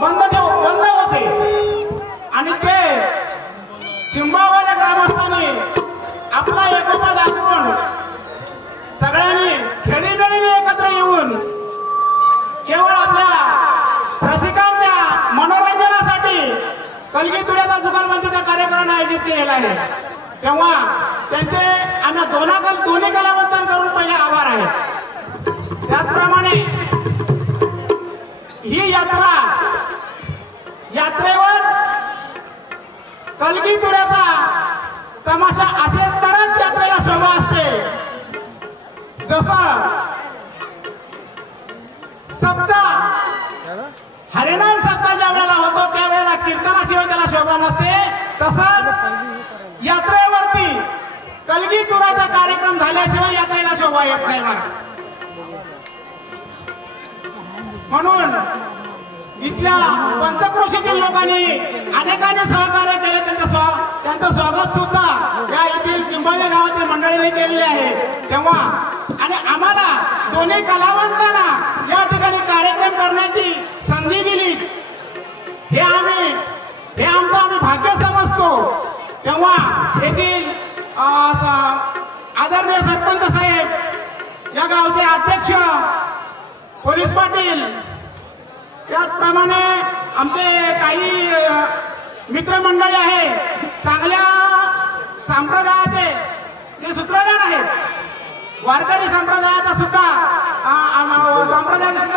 बंद होते आणि ते चिंबावाल्या ग्रामस्थांनी आपला एकोपा दाखवून सगळ्यांनी खेळीमेळीने एकत्र येऊन केवळ आपल्या रसिकांच्या मनोरंजनासाठी कलगीतुऱ्याचा जुगलबंदीचा कार्यक्रम आयोजित केलेला आहे. तेव्हा त्यांचे आम्ही दोन्ही कलावंतांकडून पहिले आभार आहेत. त्याचप्रमाणे ही यात्रेवर कलगीतुऱ्याचा तमाशा असेल तरच यात्रेला शोभा असते. जसं सप्ताह हरिनाम सप्ताह ज्या वेळेला होतो त्यावेळेला कीर्तनाशिवाय त्याला शोभा नसते, तसंच यात्रेवरती कलगीतुऱ्याचा कार्यक्रम झाल्याशिवाय यात्रेला शोभा येत नाही. म्हणून इथल्या पंचक्रोशीतील लोकांनी अनेकांनी सहकार्य केले. त्यांचं स्वागत सुद्धा या येथील चिंबावे गावातील मंडळीने केलेले आहे. तेव्हा आणि आम्हाला दोन्ही कलावंतांना या ठिकाणी कार्यक्रम करण्याची संधी दिली हे आमचं आम्ही भाग्य समजतो. तेव्हा येथील आदरणीय सरपंच साहेब, या गावचे अध्यक्ष पोलीस पाटील, त्याचप्रमाणे आमचे काही मित्रमंडळी आहे, चांगल्या संप्रदायाचे जे सूत्रधार आहेत, वारकरी संप्रदायाचा सुद्धा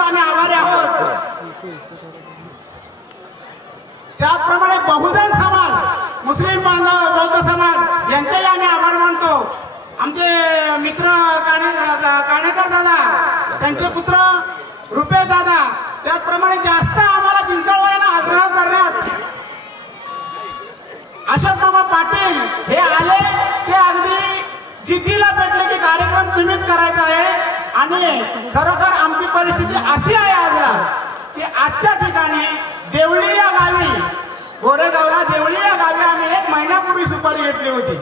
आम्ही आभारी आहोत. त्याचप्रमाणे बहुजन समाज, मुस्लिम बांधव, बौद्ध समाज यांचेही आम्ही आभार मानतो. आमचे मित्र काणेकर दादा, त्यांचे पुत्र रुपेश दादा, त्याचप्रमाणे जास्त आम्हाला चिंचवड्याला आग्रह करण्यात अशोक बाबा पाटील हे आले. ते अगदी जिद्दीला पेटले की कार्यक्रम तुम्हीच करायचा आहे. आणि खरोखर आमची परिस्थिती अशी आहे आजला की आजच्या ठिकाणी देवळी या गावी, गोरेगावला देवळी या गावी आम्ही 1 महिन्यापूर्वी सुपारी घेतली होती.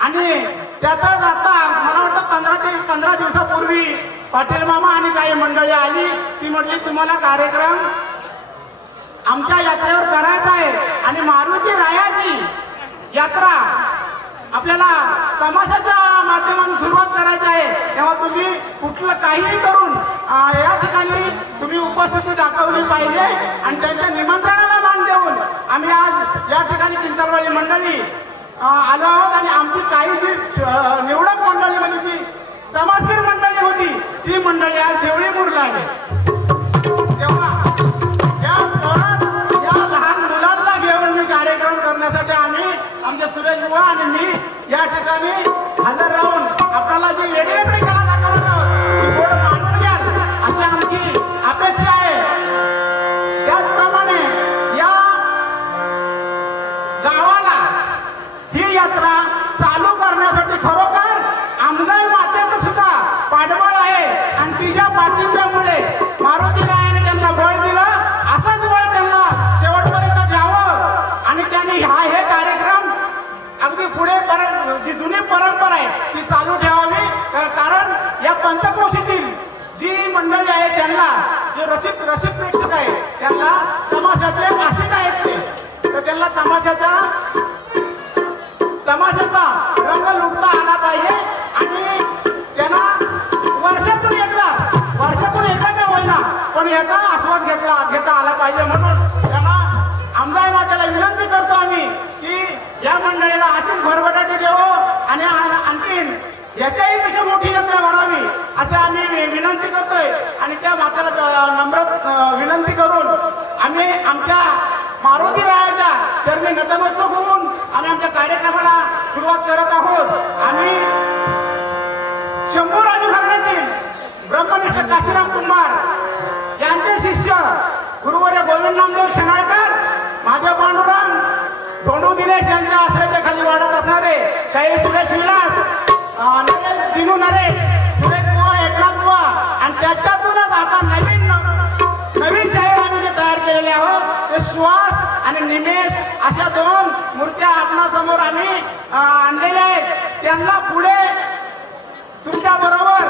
आणि त्यातच आता मला वाटतं 15 दिवसापूर्वी पाटील मामा आणि काही मंडळी आली. ती म्हटली तुम्हाला कार्यक्रम आमच्या यात्रेवर करायचा आहे आणि मारुती रायाची यात्रा आपल्याला तमाशाच्या माध्यमातून सुरुवात करायची आहे. तेव्हा तुम्ही कुठलं काहीही करून या ठिकाणी तुम्ही उपस्थिती दाखवली पाहिजे. आणि त्यांच्या निमंत्रणाला मान देऊन आम्ही आज या ठिकाणी चिंचलवाडी मंडळी आलो आहोत. आणि आमची काही जी निवडक मंडळी म्हणजे जी तमासगीर मंडळी होती ती मंडळी आज देवळी मुरला आहे. तेव्हा या लहान मुलांना घेऊन मी कार्यक्रम करण्यासाठी आमचे सुरेश बुवा आणि मी या ठिकाणी हजर राहून आपल्याला जी वेगवेगळी कला दाखवणार आहोत ती गोड मानून घ्याल अशी आमची अपेक्षा आहे. त्याचप्रमाणे या गावाला ही यात्रा चालू करण्यासाठी खरोखर आमजाई मातेचं सुद्धा पाठबळ आहे. आणि तिच्या पाठिंब्यामुळे मारुती रायाने त्यांना बळ दिलं. असंच बळ त्यांना शेवटपर्यंत द्यावं आणि त्यांनी हे कार्यक्रम अगदी पुढे जी जुनी परंपरा आहे ती चालू ठेवावी. कारण या पंचक्रोशीतील जी मंडळी आहे त्यांना जे रसिक प्रेक्षक आहे त्यांना तमाशाचे आशिक आहेत ते, तर त्यांना तमाशाचा रंग लुटता आला पाहिजे. आणि त्यांना वर्षातून एकदा का होईना पण याचा आस्वाद घेता आला पाहिजे. म्हणून त्यांना आमदार मातेला विनंती करतो आम्ही की या मंडळीला अशीच भरभराटी देवो आणि आणखीन याच्याही पेक्षा मोठी यात्रा भरावी असं आम्ही विनंती करतोय. आणि त्या मातेला नम्र विनंती करून आम्ही आमच्या मारुती रायाच्या चरणी नतमस्तक होऊन आम्ही आमच्या कार्यक्रमाला सुरुवात करत आहोत. आम्ही शंभूराजी घराण्यातील ब्रह्मनिष्ठ काशीराम कुंभार यांचे शिष्य गुरुवर्य गोविंद नामदेव शेनाळकर, माझे पांडुरंग, धोंडू दिनेश यांच्या आश्रयाच्या खाली वाढत असणारे शाहीर सुरेश विलास, नरेश दिनू नरेश, सुरेश बुवा, एकनाथ बुवा आणि त्याच्यातूनच आता नवीन शाहीर आम्ही जे तयार केलेले आहोत ते सुहास आणि निमेश अशा 2 मूर्त्या आपणासमोर आम्ही आणलेल्या आहेत. त्यांना पुढे तुमच्या बरोबर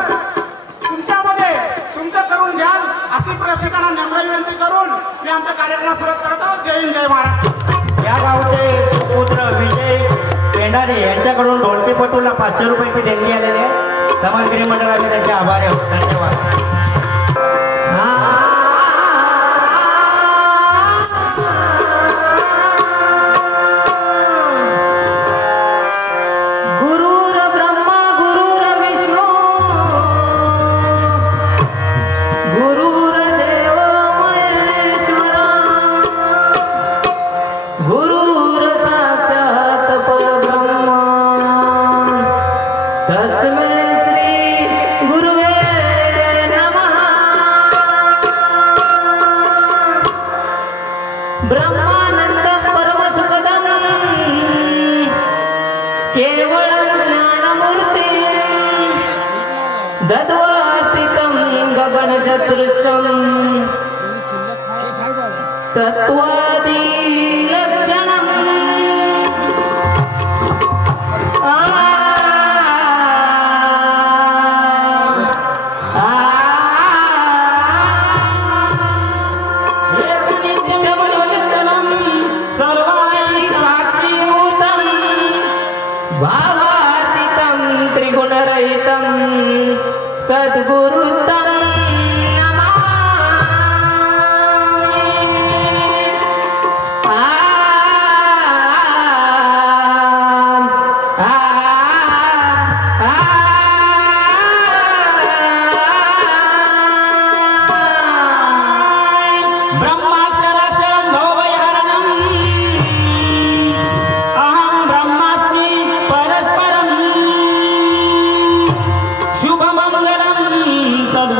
तुमच्यामध्ये तुमचं करून घ्याल अशी प्रेक्षकांना नम्र विनंती करून मी आमच्या कार्यक्रमाला सुरुवात करत आहोत. जय हिंद, जय महाराष्ट्र. या गावचे पुत्र विजय पेंढारे यांच्याकडून ढोलकीपटूला 500 रुपयाची देणगी आलेली आहे. समाजगिरी मंडळ आम्ही त्यांचे आभारी आहोत. धन्यवाद. ब्रह्मानंद परमसुखदं केवलं ज्ञानमूर्ति दद्वार्तितं गगनसदृशं तत्त्वादि लक्षणम् भावार्थितं त्रिगुणरहितं सद्गुरुतं नमामि। ब्रह्माक्षराक्षरं भवभयहरणं अहं ब्रह्मास्मि परस्परं शुभमंगलं सद्गुरुदेव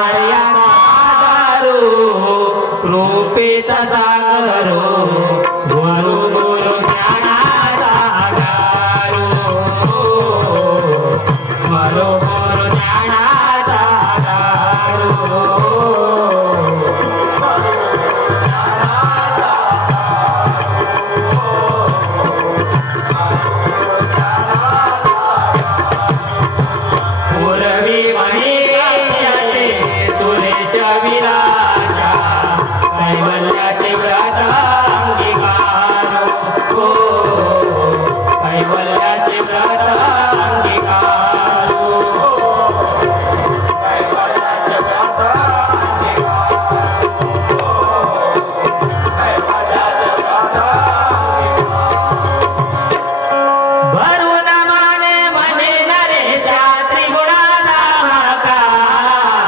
कार्याचा आधारो कृपेचा सागरो गुरु गुरु ज्ञानाचा आधारो स्मरो गुरु ज्ञानाचा आधारो पूर्वी मणियाचे सुरेश विलासा कैवल्याचे व्रत अंगीकार हो कैवल्याचे व्रत अंगीकार भरून माने म्हणे नरेशा त्रिगुणाचा महाकाय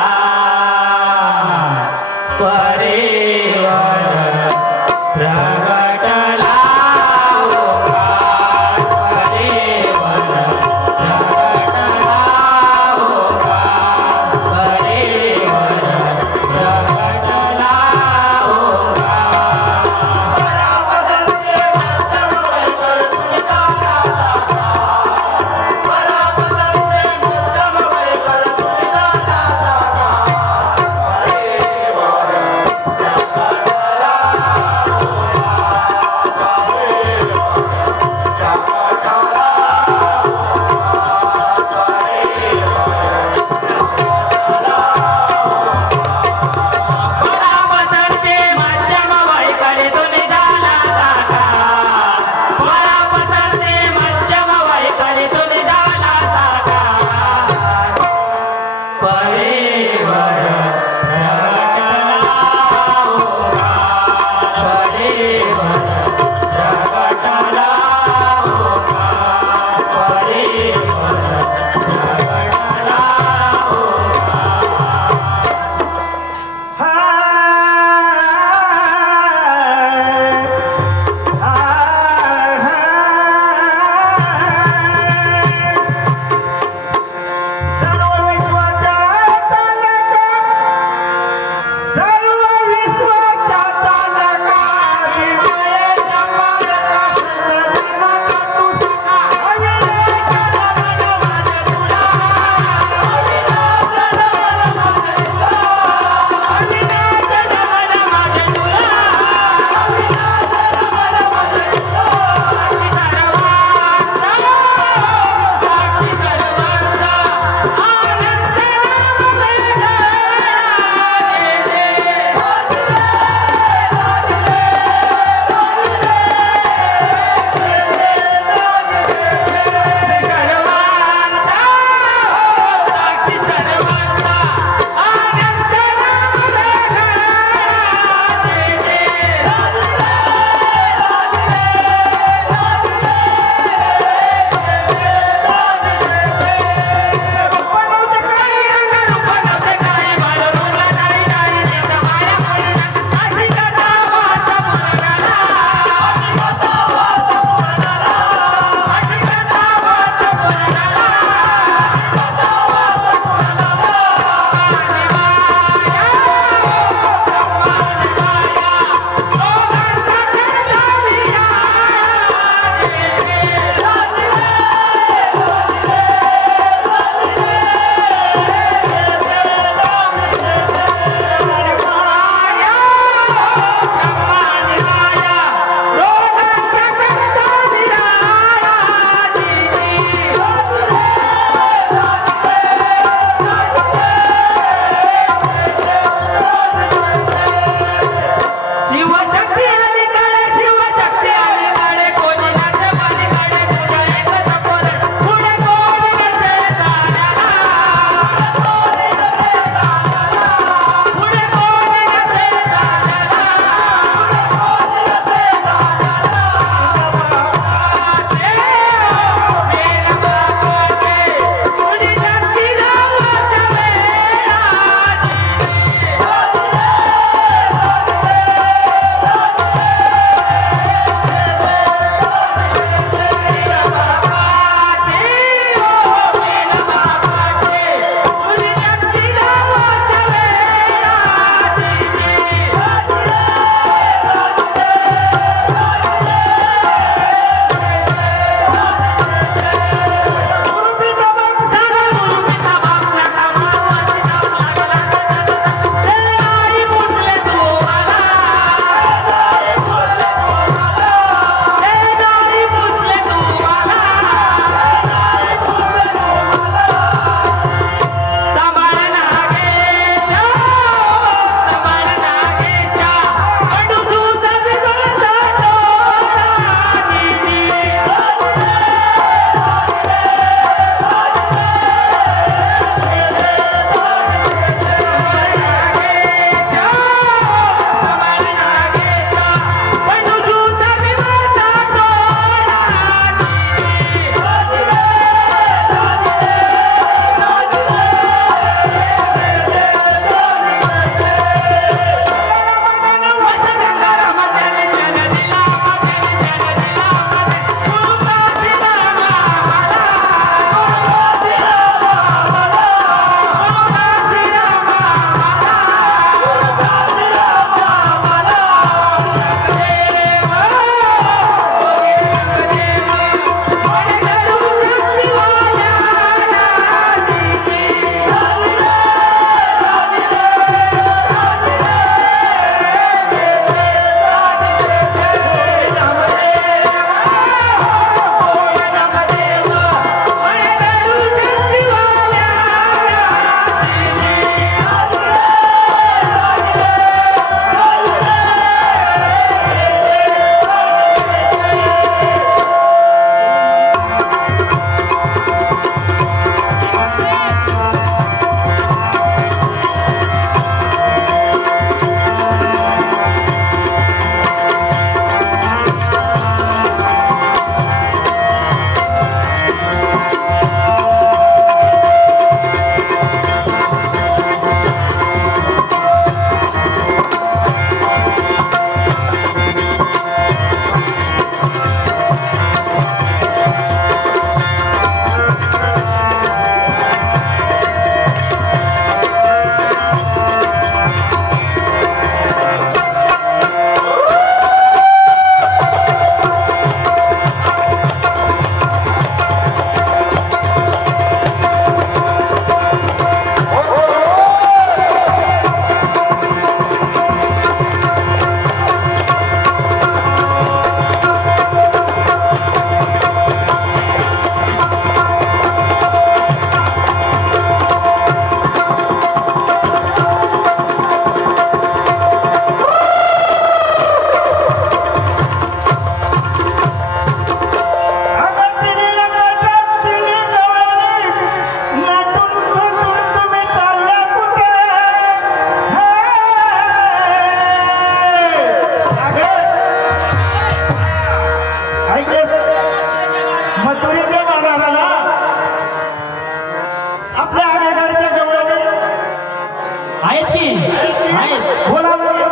आहेत. बोला म्हणजे.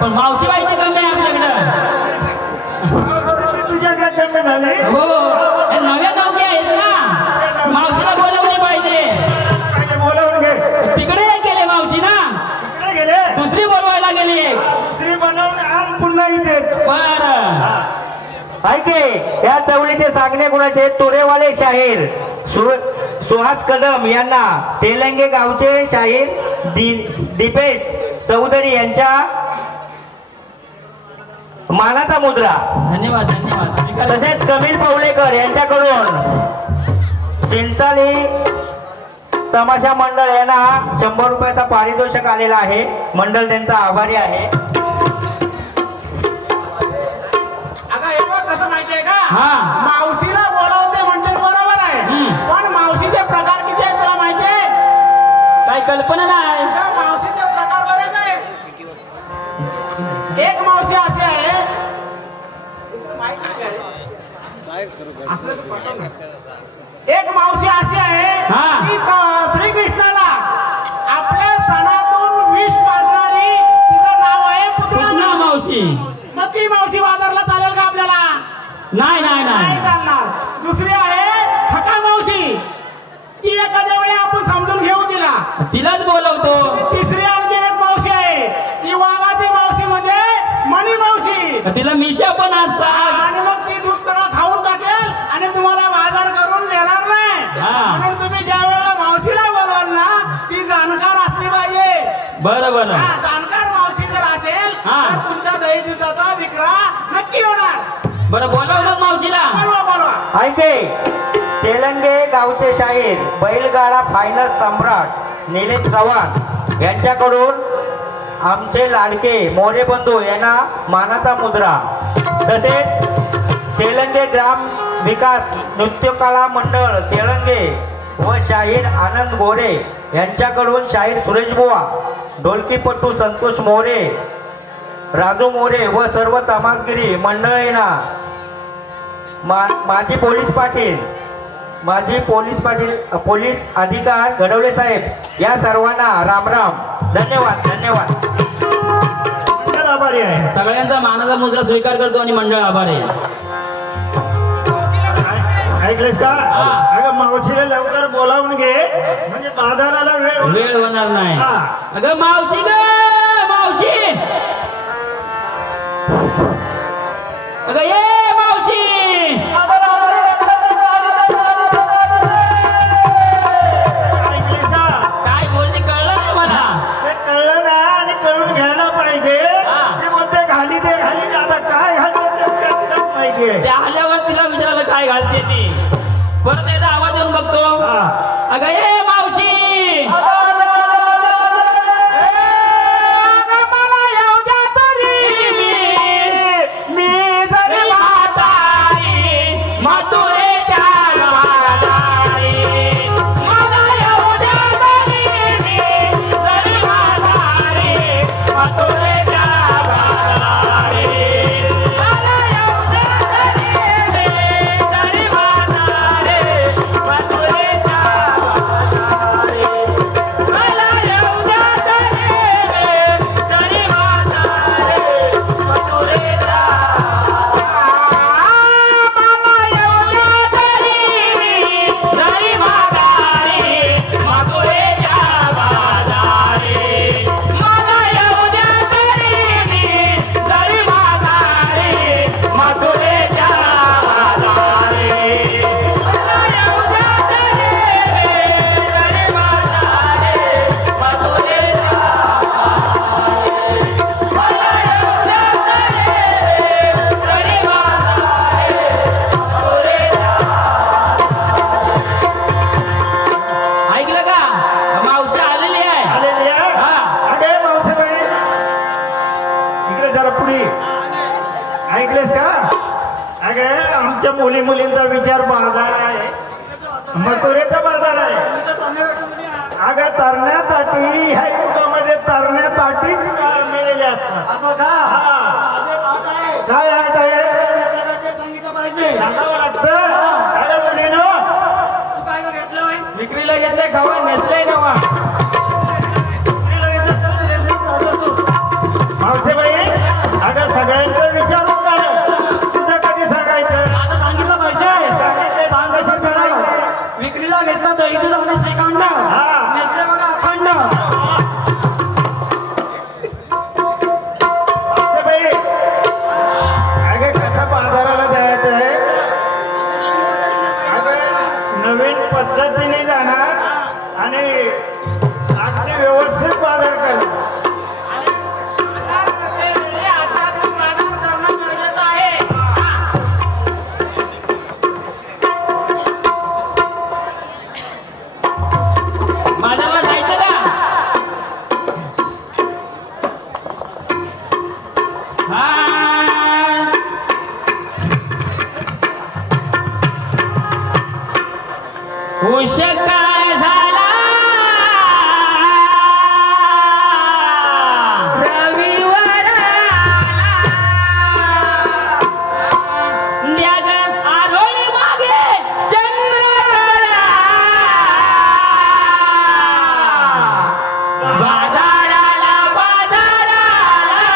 पण मावशीबाईची कमी आहे आपल्याकडं. तुझ्याकडे कमी झाले. हो हे नव्या नौके आहेत ना, मावशीला बोलवणे पाहिजे. काय बोलावून घे. तिकडे नाही गेले मावशी ना, तिकडे गेले. दुसरी बोलवायला गेली. दुसरी बनवून आण पुन्हा इथे. बर ऐके या चवळीचे सांगणे कुणाचे तोरेवाले शाहीर सुहास कदम यांना तेलंगे गावचे शाहीर दीपेश चौधरी यांच्या मानाचा मुद्रा. धन्यवाद धन्यवाद. स्वीकार. तसेच कमिल पवलेकर यांच्याकडून चिंचाली तमाशा मंडळ यांना 100 रुपयाचा पारितोषिक आलेला आहे. मंडळ त्यांचा आभारी आहे. अगं हे बघ कसं माहितीये का, हा. मावशीला बोलावते म्हणतेच बरोबर आहे, पण मावशीचे प्रकार किती आहेत तुला माहितीये? काही कल्पना नाही. त्या मावशीचे प्रकार बरेच आहेत. एक मावशी अशी आहे, दुसरं माहित नाही का रे? असलं तर पाठव ना. एक मावशी अशी आहे हा. की श्रीकृष्णाला आपल्या सणातून विष पाजणारी, तिचं नाव आहे पुतळा पुतना मावशी. मग ती मावशी बाजारला चालेल का आपल्याला? नाही नाही नाही नाही. चालणार. दुसरी आहे ठका मावशी, ती एखाद्या वेळी आपण समजून घेऊ तिला. तिलाच बोलवतो. आणि तिसरी आणखी एक मावशी आहे, ती वाघाची मावशी म्हणजे मणी मावशी. तिला मिशा पण असतात. आणि मग ती दूध सगळं खाऊन टाकेल आणि तुम्हाला बाजार करून देणार नाही. हा. म्हणून तुम्ही ज्या वेळेला मावशीला बोलवाल ना, ती जाणकार असली पाहिजे. बरं बरं. हा, जाणकार मावशी जर असेल हा. तर तुमच्या दही दुधाचा विक्रा नक्की होणार. बरं बोलवलं मावशीला. बोलवा बोलवा. ऐके तेलंगे गावचे शाहीर बैलगाडा फायनल सम्राट निलेश चव्हाण यांच्याकडून आमचे लाडके मोरे बंधू यांना मानाचा मुद्रा. तसेच तेलंगे ग्राम विकास नृत्यकला मंडळ तेलंगे व शाहीर आनंद गोरे यांच्याकडून शाहीर सुरेश बुवा, ढोलकीपट्टू संतोष मोरे, राजू मोरे व सर्व तमासगिरी मंडळींना माजी पोलीस अधिकार घडवले साहेब या सर्वांना रामराम. धन्यवाद धन्यवाद. मंडळ आभारी आहे. सगळ्यांचा मानाचा मुद्रा स्वीकार करतो आणि मंडळ आभार आहे. ऐकलेस का? हा. अगं मावशीला लवकर बोलावून घे, म्हणजे बाजाराला वेळ होणार नाही. हा. अगं मावशी ग मावशी, अगं ये मावशी. ऐकलेस का? काय बोलली कळलं नाही मला. ते कळलं ना, आणि कळून घ्यायला पाहिजे. हा. ते बोलते घाली ते आता काय घालते ते तिला पाहिजे. त्या आल्यावर तिला विचारायला काय घालते ती. परत एकदा आवाज येऊन बघतो. हा. अगं ये मावशी. मला येऊ द्या तरी, मी जरी म्हातारी मथुरेच्या बाजारी. मला येऊ द्या तरी, मी जरी म्हातारी मथुरेच्या बाजारी. मला येऊ द्या तरी, मी जरी म्हातारी मथुरेच्या बाजारी. मला येऊ द्या तरी, मी जरी म्हातारी मथुरेच्या ऐकलं का? मावशी आलेली आहे. आलेली आहे? हा. अगे मावशीबाई, इकडे जरा पुढे. ऐकलेस का? अगे आमच्या मुलींचा विचार बाजार आहे, मथुरेचा बाजार आहे. अगं तरण्यासाठी ह्या युगामध्ये तरण्यासाठीच मिळालेले असतात. असं का? हा. काय आठ आहे? सांगितलं पाहिजे. सांगावं लागतं. अरे मुलीनो, तू काय काय घेतलं बाई? विक्रीला घेतलंय खवा नेसलंय नवा. मुलीला इथं तर नेसण्यासाठी उषकाळ झाला रविवार न्याग आरोळी मागे चंद्रकला बाजाराला जाऊराला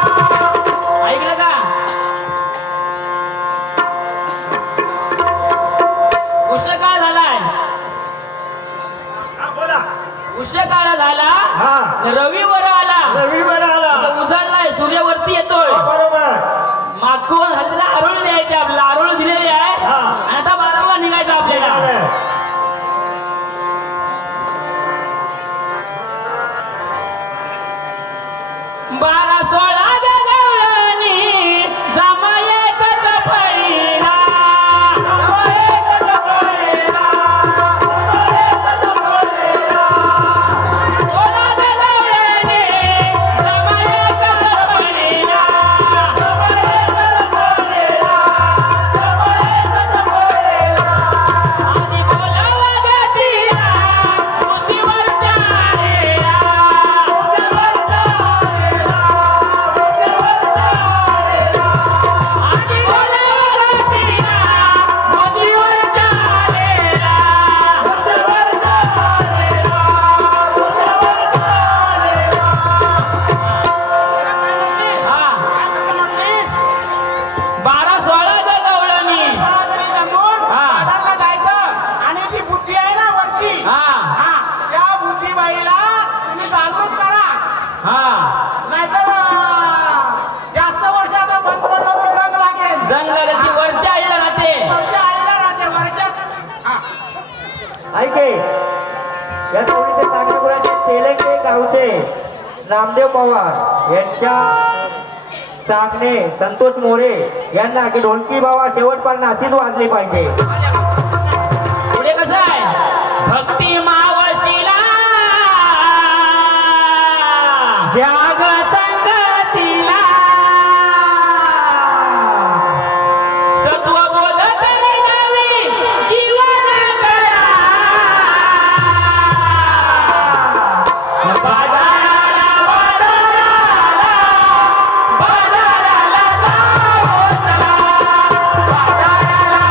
ऐकलं का उषकाळ झालाय उषकाळ झाला रविवार आला उजाडलाय सूर्यावरती येतोय मागून झालेला आरोळी द्यायचे आपल्याला आरोळी दिलेली आहे आणि आता बाजाराला निघायचं आपल्याला बारा सोळा गवळणी जमा एकच फळीला सोळा गवळणी जमा एकच फळीला आणि बोलावा गतीला बुद्धीवरच्या आरेला आणि बोलावा गतीला बुद्धीवरच्या आरेला हा काय कसं म्हणलीस? 12-16 गवळणी सोळा जणी जमून हा. बाजारला जायचं आणि ती बुद्धी आहे ना वरची हा. हा, त्या बुद्धिबाईला तुम्ही जागृत करा हा नाहीतर जास्त वर्ष आता बंद पडलं तर जंग लागेल जंग लागत ती वरच्या आईला राहते वरच्या आळीला राहते वरच्यात हा ऐके या जोडीचे सागरपुराचे तेलंगे गावचे नामदेव पवार यांच्या सांगणे संतोष मोरे यांना की ढोलकी बाबा शेवटपर्यंत अशीच वाजली पाहिजे. पुढे कसं आहे भक्ती मावशीला त्याग संगतीला सत्वबोध करी द्यावी जीवन करा बाजाराला जाऊ चला बाजाराला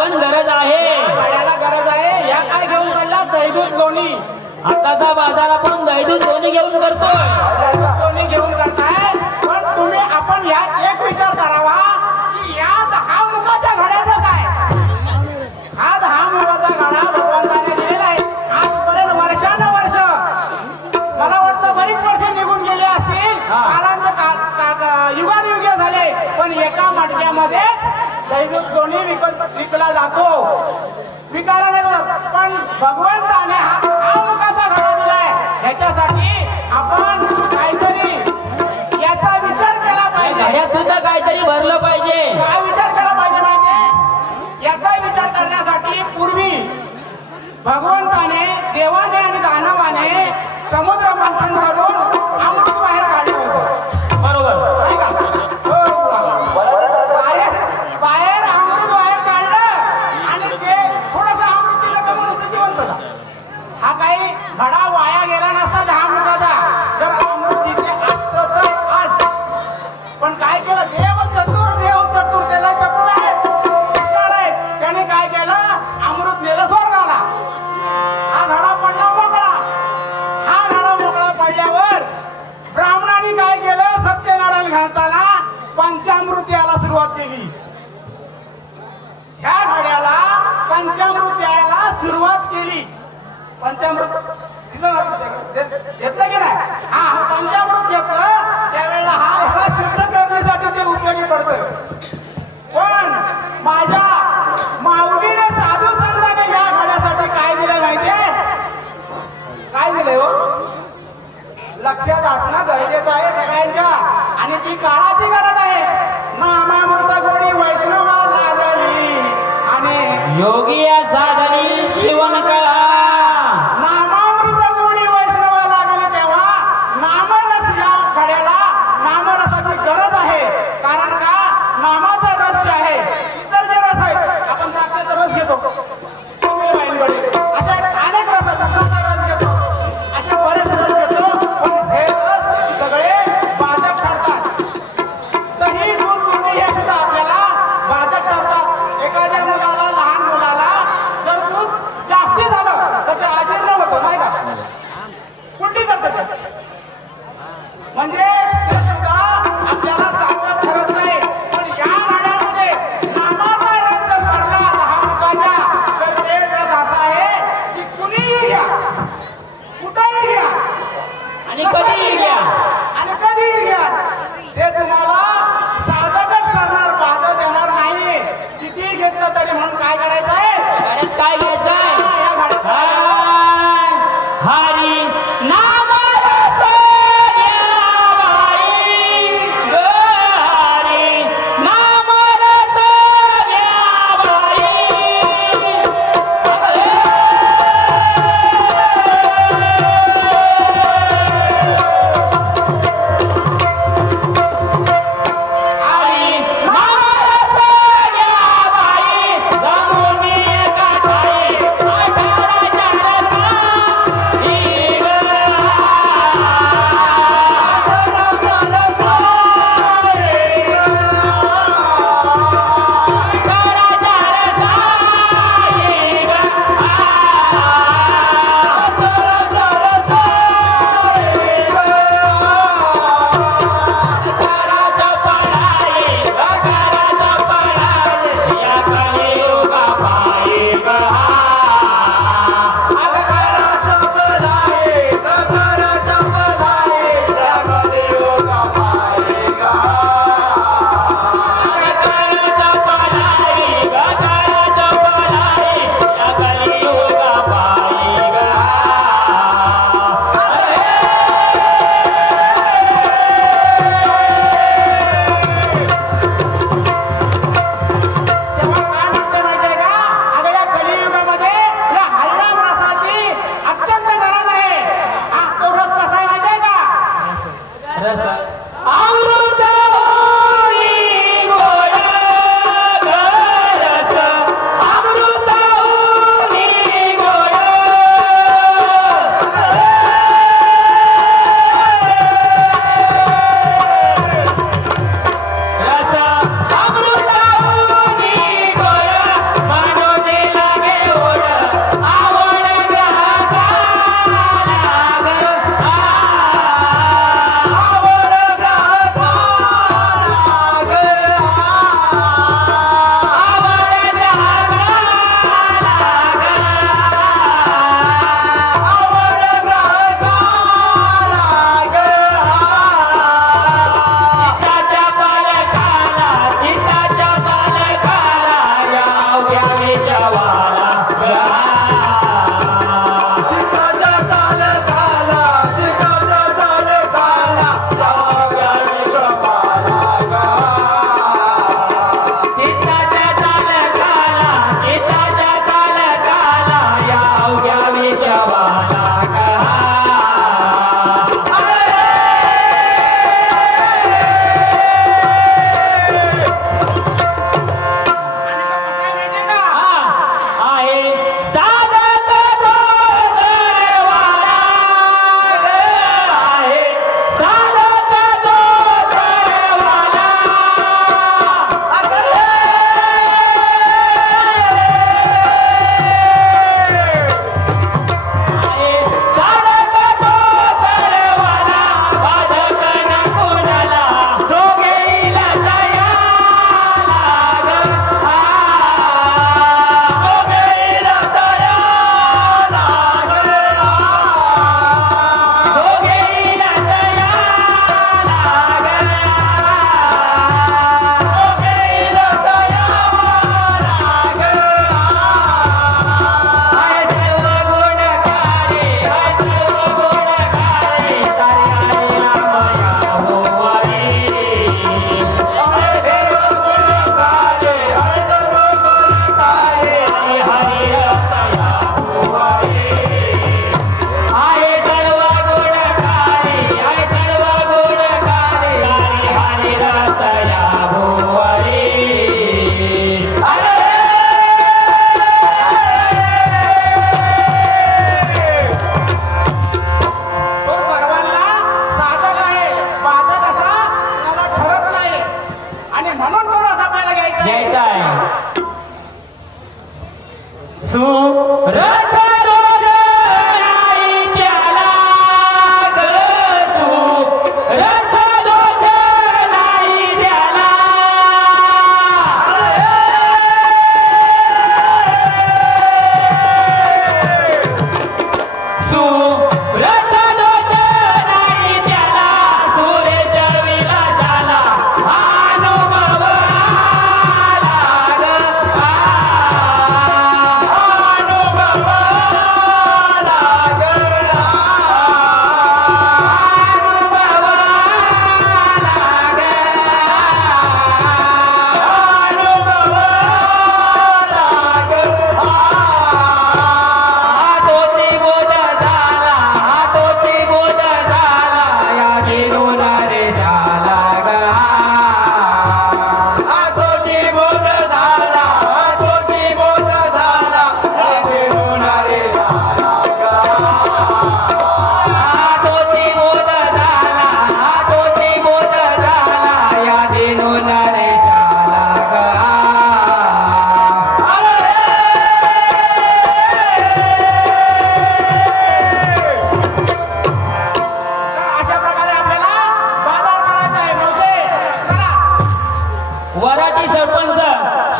पण गरज आहे. घड्याला गरज आहे. या काय घेऊन चालला? दैदूत लोणी. आताचा बाजार आपण दैदूत लोणी घेऊन करतोय. दैदूत लोणी घेऊन करताय. पण तुम्ही आपण यात एक विचार करावा की या 10 मुखाच्या घड्याचं काय? हा 10 मुखाचा घडा भगवंताने दिलेला आहे. आजपर्यंत वर्षानुवर्ष, मला वाटतं बरीच वर्ष निघून गेले असतील, कालांत युगानुयुगे झाले, पण एका मटक्यामध्येच दैदूत लोणी विकला जातो. विकायला नाही जात. पण भगवंताने हा मुखाचा घडा दिलाय. ह्याच्यासाठी आपण काहीतरी याचा विचार केला पाहिजे. घड्यात सुद्धा काहीतरी भरलं पाहिजे. काय विचार केला पाहिजे माहिती? याचा विचार करण्यासाठी पूर्वी भगवंताने, देवाने आणि दानवाने समुद्र मंथन करून अमृत बाहेर काढलं होतं. बरोबर. नाही का? बाहेर अमृत बाहेर काढलं आणि ते थोडंसं अमृत दिलं का मनुष्य जिवंत झाला. हा काही घडा वाया गेला नसता 10 मुखाचा, जर अमृत इथे असतं तर आज. पण काय केलं? देव चतुर त्याला चतुर आहेत, हुशार आहेत. त्याने काय केलं? अमृत नेलं स्वर्गाला. हा घडा पडला मोकळा. हा घडा मोकळा पडल्यावर ब्राह्मणांनी काय केलं? सत्यनारायण घालताना पंचामृत यायला सुरुवात केली. ह्या घड्याला पंचामृत यायला सुरुवात केली. पंचामृत दिलं ना? घेतलं की नाही? हा पंचामृत घेतलं त्यावेळेला ह्याला शुद्ध करण्यासाठी ते उपयोगी पडतं. पण माझ्या माऊलीने, साधू संतांने या घड्यासाठी काय दिलं माहितीये? काय दिलंय हो? लक्षात असणं गरजेचं आहे सगळ्यांच्या. आणि ती काळाची गरज आहे. नामामृत गोडी वैष्णवा लागली आणि योगी या साधनी जीवन कळा. नामामृत गोडी वैष्णवा लागली. तेव्हा नामरस, या घड्याला नामरसाची गरज आहे. कारण का? नामाचा रस जे आहे, इतर जे रस आहे, आपण द्राक्षाचा रस घेतो, अशा अनेक रस, उसाचा रस घेतो, असे बरेच रस घेतो. पण हे रस सगळे बाधक ठरतात.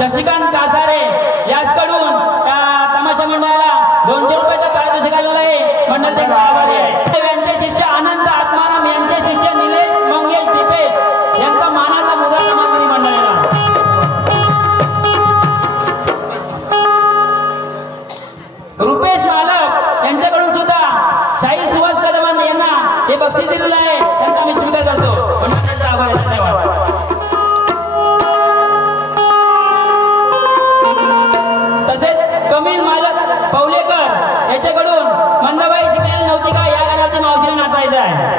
शशिकांत कासारे याचकडून त्या तमाशा मंडळाला 200 रुपयाचा पारितोषिक आलेला आहे. मंडळ त्यांचा आभारी आहे. यांचे शिष्य अनंत आत्माराम, यांचे शिष्य निलेश मंगेश दीपेश यांचा मानाचा मुद्रा मानकरी मंडळाला. रुपेश मालक यांच्याकडून सुद्धा शाहीर सुहास कदम यांना हे बक्षीस दिलेलं आहे. त्यांचा मी स्वीकार करतो. मंडळ त्यांचा आभार आहे. धन्यवाद. तसेच कमील मालक पौलेकर याच्याकडून मंदाबाई शिकलेली नव्हती का या गाण्यावरती मावशीला नाचायचं आहे.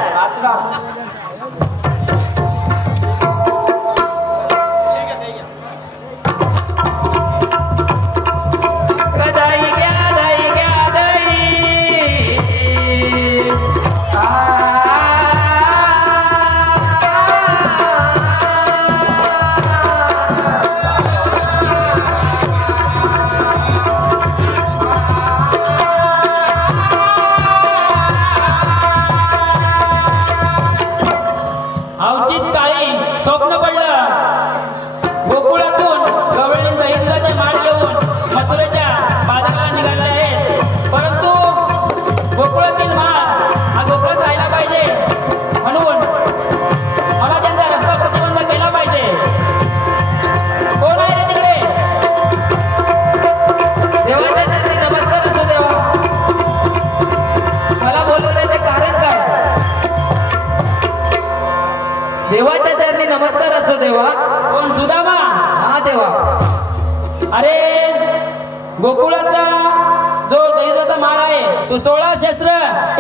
अवचित काळी स्वप्न पडलं. गोकुळातून गवळणी दही दुधाचे माळ घेऊन मथुरेच्या बाजाराला निघाले आहेत. परंतु गोकुळातील माळ हा गोकुळात राहिला पाहिजे म्हणून मला त्यांचा रस्ता प्रतिबंध केला पाहिजे. कोण आहे रे तिकडे? देवाच्या चरणी नमस्कार असो देवा. मला बोलवण्याचे कारण काय? देवाच्या चरणी नमस्कार असो देवा. कोण? सुदामा? हा देवा. अरे गोकुळातला जो दहीचा माल आहे तो 16 शस्त्र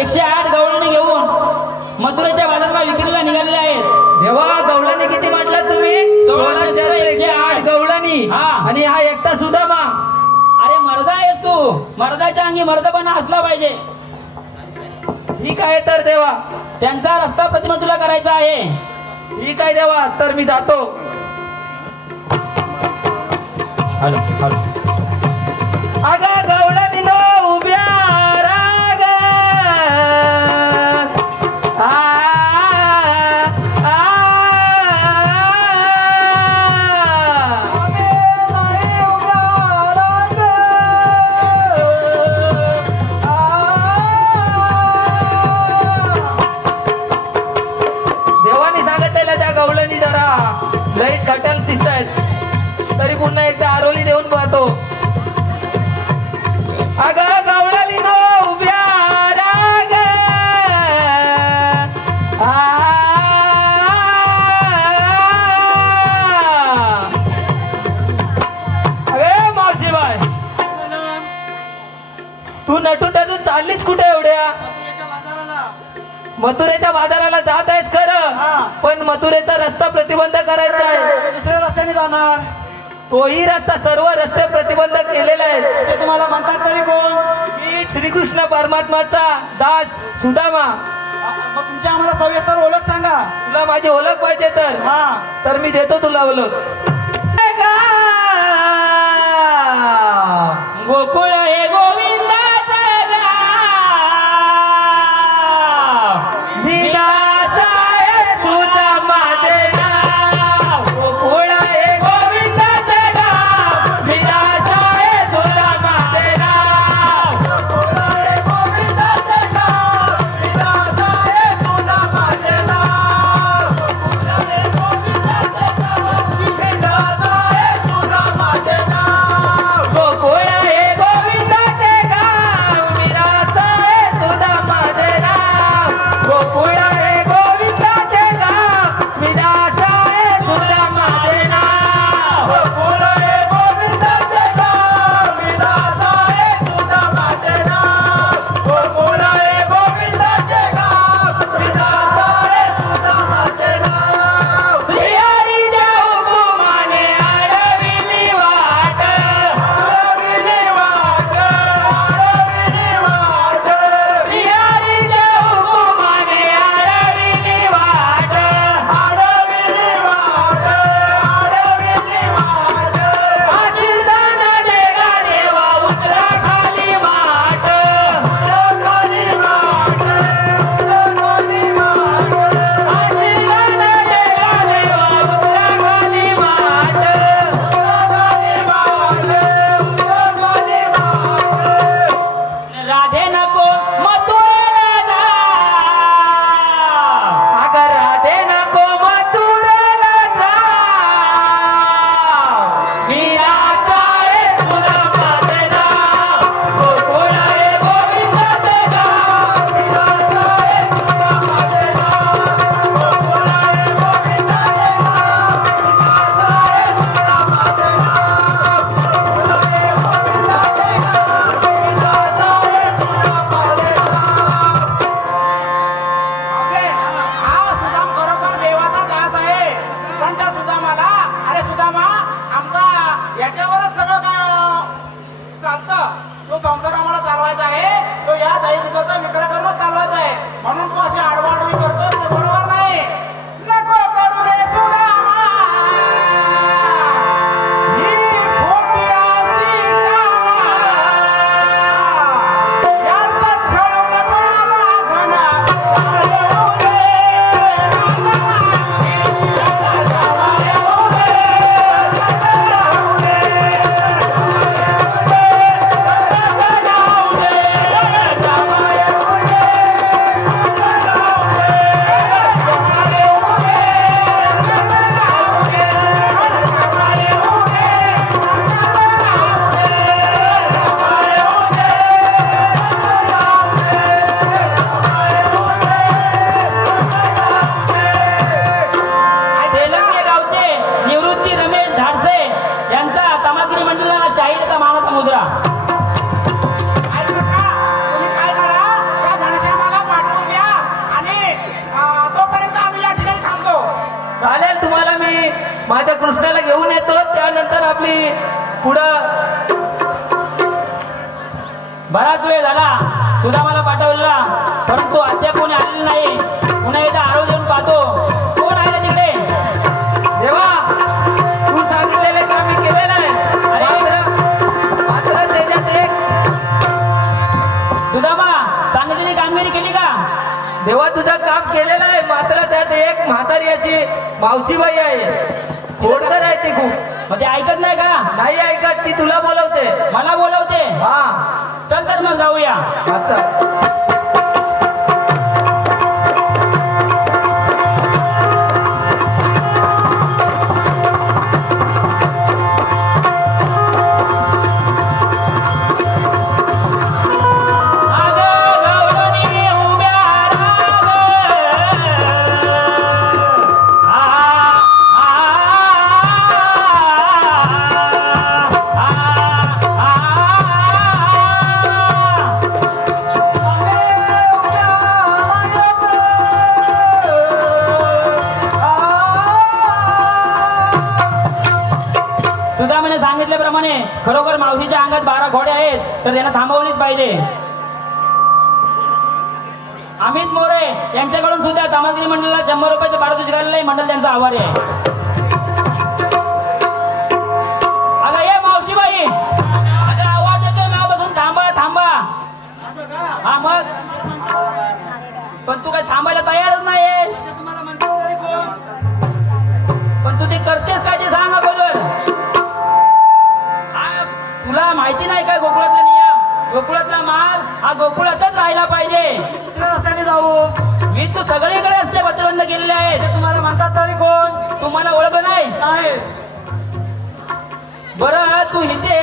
108 गवळणी घेऊन मथुरेच्या बाजारात विक्रीला निघालेले आहेत. देवा गवळणी किती म्हटलं तुम्ही? 16 शस्त्र 108 गवळणी. हा. आणि हा एकटा सुदामा. अरे मर्दा आहेस तू. मर्दाच्या अंगी मर्दपणा असला पाहिजे. ठीक आहे तर देवा. त्यांचा रस्ता प्रतिबंध तुला करायचा आहे. ठीक आहे देवा. तर मी जातो. अगं गवळणी नो उभ्या राग. आ, आ, देवानी सांगितलेलं त्या गवळणी जरा लई खटल दिसत आहेत. तरी पुन्हा एकदा आरोली देऊन पाहतो. अगं गवळणी नो उभ्या राग. आ, अगे मावशीबाई तू नटून नटून चाललीस कुठे एवढ्या? मथुरेच्या बाजाराला जात आहेस खरं, पण मथुरेचा रस्ता प्रतिबंध करायचा आहे. दुसऱ्या रस्त्याने जाणार. तोही रस्ता सर्व रस्ते प्रतिबंध केलेला आहे. असे तुम्हाला म्हणतात तरी कोण? मी श्रीकृष्ण परमात्माचा दास सुदामा. मग तुमची आम्हाला सविस्तर ओळख सांगा. तुला माझी ओळख पाहिजे तर मी देतो तुला ओळख. गोकुळ हे गोविंदाचं गाव. विलास आहे तुझं माझे नाव. गोकुळ हे गोविंदाचे गाव. विलास आहे तुझं माझे नाव. गोकुळ हे गोविंदाचे गाव. विलास आहे तुझं माझे नाव. गोकुळ हे गोविंदाचे गाव. विलास आहे आपली पुढं बराच वेळ झाला सुदामाला पाठवलेला, परंतु अद्याप कोणी आलेलं नाही. पुन्हा एकदा आरोग्य देऊन पाहतो कोण आहे रे तिकडे. देवा तू सांगितलेले काम मी केले नाही. मात्र त्याच्यात एक सुदामा सांगितलेली कामगिरी केली का. देवा तुझं काम केलेलं आहे, मात्र त्यात एक म्हातारी अशी मावशीबाई आहे, खोडकर आहे ती खूप. म्हणजे ऐकत नाही का. नाही ऐकत, ती तुला बोलवते. मला बोलवते. हा चल तर मग जाऊया. अच्छा सुदामाने सांगितल्याप्रमाणे खरोखर मावशीच्या अंगात 12 घोडे आहेत, तर त्यांना थांबवलीच पाहिजे. अमित मोरे यांच्याकडून सुद्धा तामागिरी मंडळाला 100 रुपयाचं पारितोषिक आलेलं मंडळ त्यांचा आभारी आहे. अगं ये मावशीबाई, अगं आवाज येतोय मावापासून, थांबा थांबा. हा मग पण तू काय थांबायला तयारच नाहीयेस. तुम्हाला म्हणतात तरी कोण. पण तू ते करतेस काय ते सांग अगोदर. तुला माहिती नाही काय गोकुळातला नियम, गोकुळातला माल हा गोकुळातच राहिला पाहिजे. दुसऱ्या रस्त्याने जाऊ. मी तू सगळीकडे असते प्रतिबंध केलेले आहेत. तुम्हाला म्हणतात तरी कोण. तुम्हाला ओळखलं नाही. नाही बरं तू इथे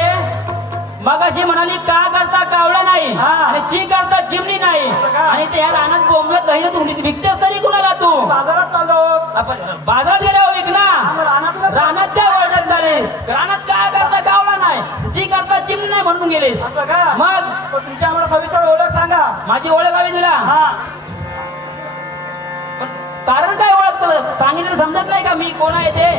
मगाशी म्हणाली का करता कावळा नाही हा. आणि ची करता चिमणी नाही, असं का? आणि ते ह्या रानात बोंबलत नाही. तू विकतेस तरी कुणाला तू. बाजारात चाललो. आपण बाजारात गेल्यावर विक ना. आम्ही रानातूनच रानात त्या ओरडत झाले, रानात काय करता कावळा नाही, ची करता चिमणी नाही म्हणून गेलेस. असं का. मग पण तुमची आम्हाला सविस्तर ओळख सांगा. माझी ओळख हवी तुला. हा पण कारण काय ओळख तुला सांगितलं समजत नाही का मी कोण आहे ते.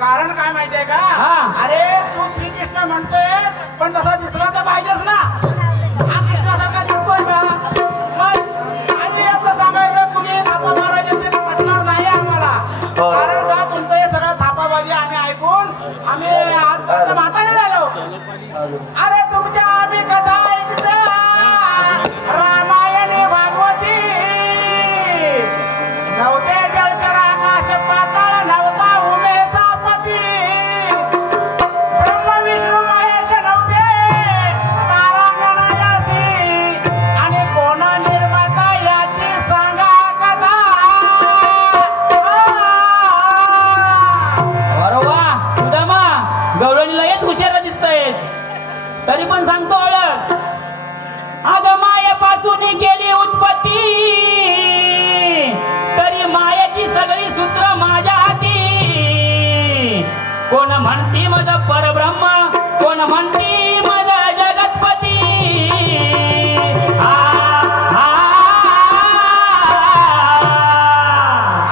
कारण काय माहितीये का. हा. अरे तू श्रीकृष्ण म्हणतोय, पण तसा दिसला तर पाहिजेच ना. हा कृष्णासारखा दिसतोय का. मग काही आपलं सांगायचं कुणी थापा मारायचे ते पटणार नाही आम्हाला. कारण का तुमचं हे सगळं थापाबाजी आम्ही ऐकून आम्ही आजपर्यंत म्हातारे झालो. अरे तुमच्या आम्ही कथा ऐकतो रामायणी भागवती. नव्हते जळकर आकाश पाताळ, नव्हता उमेचा पती. ब्रह्म विष्णू महेश नव्हते तारांगण यासी. आणि कोण निर्माता याची सांगा कथा. अरे वा सुदामा, गवळणीला येत हुशार दिसतायत. तरी पण सांगतो ओळख. अगं मायेपासून केली उत्पत्ती, तरी मायाची सगळी सूत्र माझ्या हाती. कोण म्हणती माझं परब्रह्म, कोण म्हणती माझं जगतपती.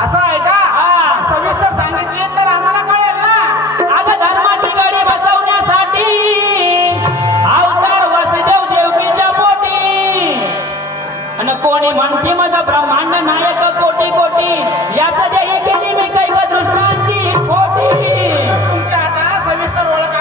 असं आहे का. सविस्तर सांगितले तर आम्हाला कळेल ना. अगं धर्माची गाडी बसवण्यासाठी अवतार वसुदेव देवकीच्या पोटी. आणि कोणी म्हणते माझा ब्रह्मांड नायक कोटी कोटी, याच देही केली मी कैक दृष्टांची खोटी. तुमच्या आता सविस्तर ओळख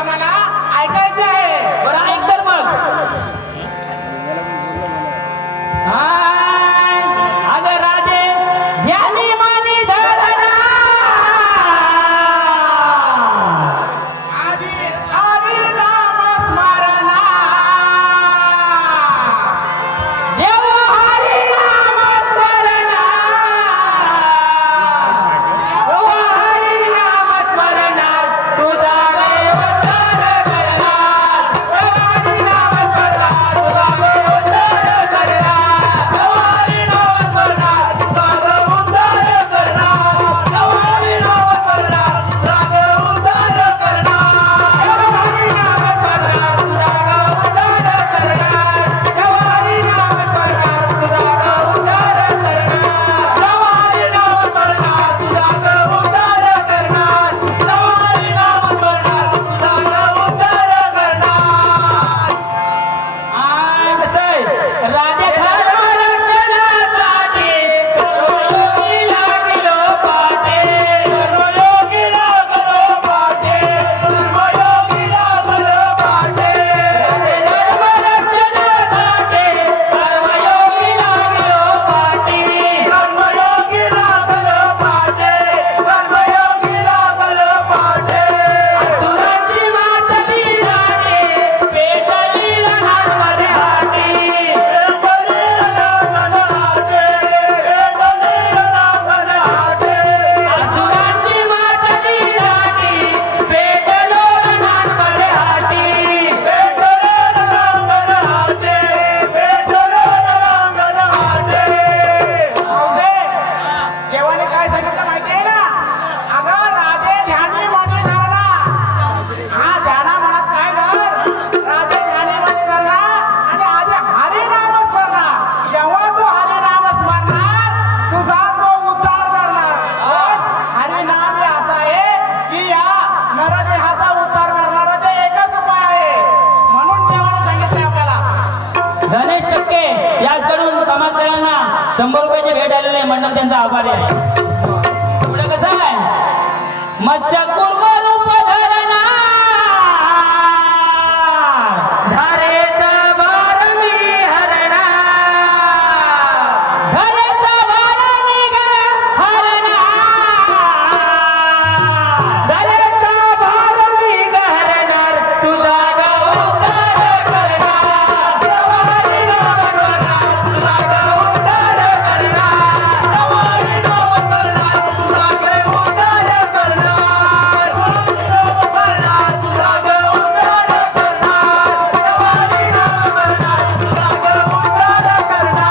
100 रुपयाची भेट आलेली आहे, मंडप त्यांचा आभारी आहे. पुढे कसं आहे, मच्छा कुर्मा रूप धरणा धारेचा भार मी हरणा, धारेचा भार मी हरणा, धारेचा भार मी हरणार, तुझा गौतार करणार, देवारी नाम करणार, तुझा गौतार करणार, देवारी नाम करणार, तुझा गौतार करणार, देवारी नाम करणार, तुझा गौतार करणार, देवारी नाम करणार, तुझा गौतार करणार.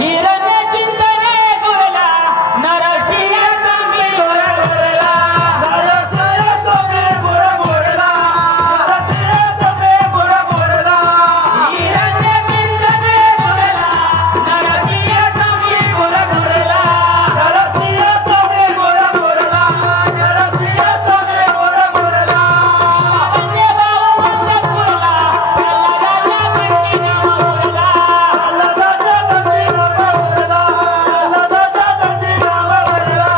हिरण्य चिंतने गुरला नरसिंह तुम्ही गुरगुरला, नरसिंह तुम्ही गुरगुरला, नरसिंह तुम्ही गुरगुरला. हिरण्य चिंतने गुरला नरसिंह तुम्ही गुरगुरला, नरसिंह तुम्ही गुरगुरला, नरसिंह तुम्ही गुरगुरला. अन्य भाऊ मंद गुरला प्रल्हादाच्या कंठी नाम गुरला, प्रल्हादाच्या कंठी नाम गुरला, प्रल्हादाच्या कंठी नाम गुरला.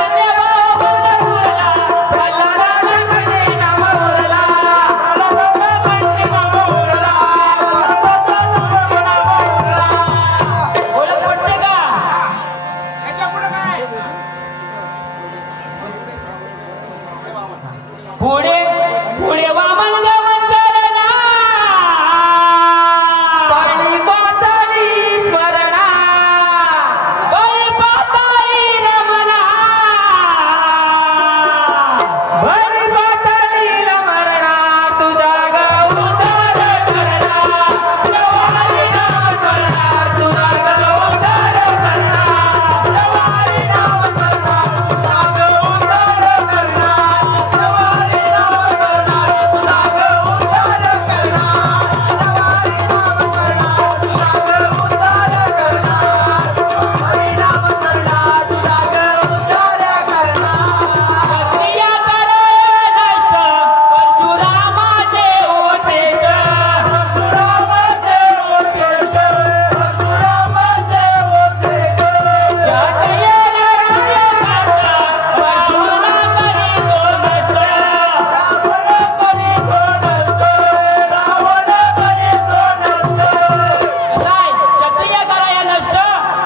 अन्य भाऊ मंद गुरला प्रल्हादाच्या कंठी नाम गुरला, प्रल्हादाच्या कंठी नाम गुरला, प्रल्हादाच्या कंठी नाम गुरला. ओळख पटते का? याच्या पुढे काय पुढे पुढे वामन गमन करना, पाणी पाताळी स्मरणा, बळी पाताळी रमणा, बळी पाताळी रमणा, तुझा गौतार करणार, देवारी नाम करणार, तुझा गौतार करणार, देवारी नाम करणार, तुझा गौतार करणार, देवारी नाम करणार, तुझा गौतार करणार, देवारी नाम करणार, तुझा गौतार करणार, हरी नाम करणार, तुझा गौतार करणार. क्षत्रिया कराय नष्ट परशुरामाचे उद्देश, परशुरामाचे उद्देश, परशुरामाचे उद्देश. क्षत्रिय नराय नष्ट रावण करीतो नष्ट, रावण करीतो नष्ट, रावण करीतो नष्ट. काय क्षत्रिय कराय नष्ट